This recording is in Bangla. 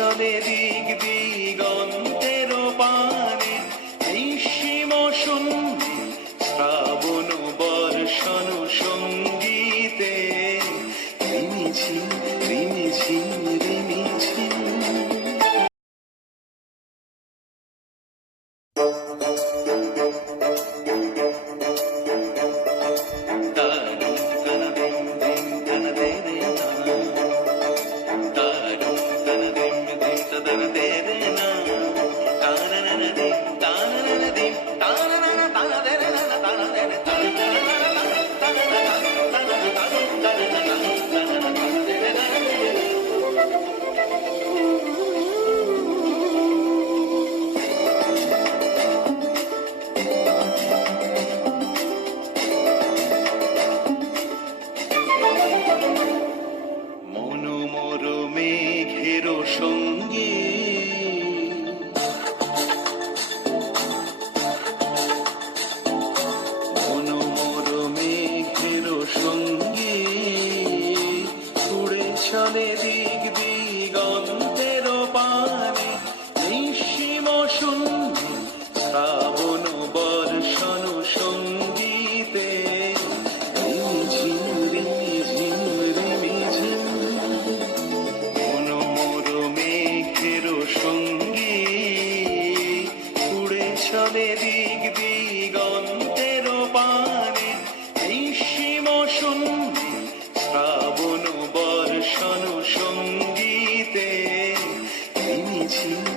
চলে দিক দিগন্তের পানে, এই সীম শূন্যে শ্রাবণ বর্ষণ সঙ্গীতে রিমিঝিম রিমিঝিম রিমিঝিম। সঙ্গী মনোমর মেঘের সঙ্গী উড়ে চলে দিক দিগন্তের পানে, নিঃসীম শূন্যে শ্রাবণ বর্ষণ সঙ্গীতে রিমিঝিম রিমিঝিম রিমিঝিম। সঙ্গী উড়ে চলে দিক দিগন্তের পানে, এই সীম শূন্যে শ্রাবণ বর্ষণ সঙ্গীতে রিমিঝিম